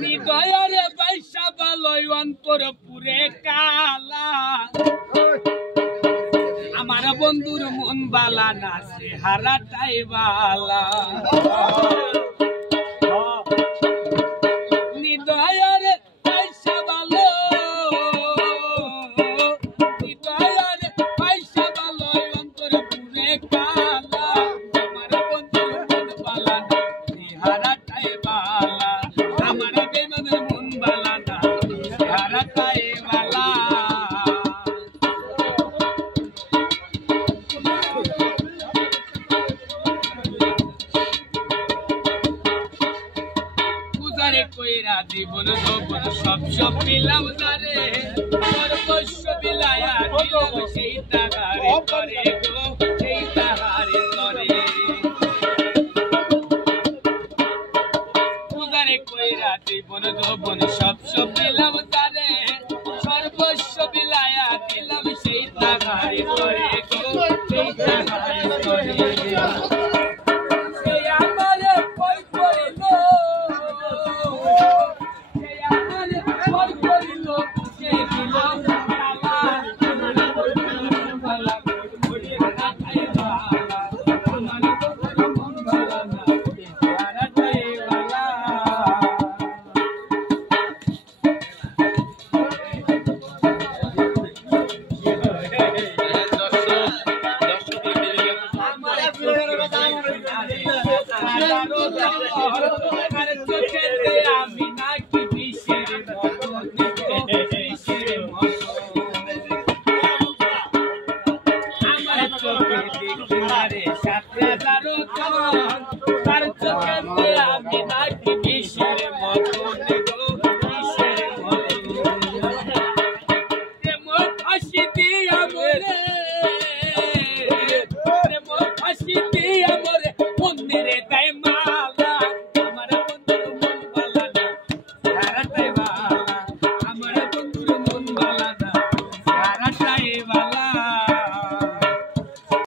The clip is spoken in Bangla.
নিদয়ারে বাইসা বালয় অন্তর পুরে কালা আমার বন্ধুর মন বালা না সে হারাটাই বালা নিদয়ারে বাইসা বালো নিদয়ারে বাইসা বালয় অন্তর পুরে কালা আমার বন্ধুর মন বালা না সে হারাটাই বালা আমার বেমানের মন বালা না সে হারাটাই বালা কইরা জীবন যৌবন সব মিলাম তারে সর্বস্ব বিলায়া দিলাম সেই তাহারে করে গো সেই তাহারে করে পূজারে কইরা জীবন যৌবন সব মিলাম তারে সর্বস্ব বিলায়া দিলাম সেই তাহারে করে গো সেই তাহারে করে আমি নাকি বিষের আমার চোখে দেখি রে সাথে তার চোখে আমি নাকি বিষের মতো বিষের মতো হাসি দিয়া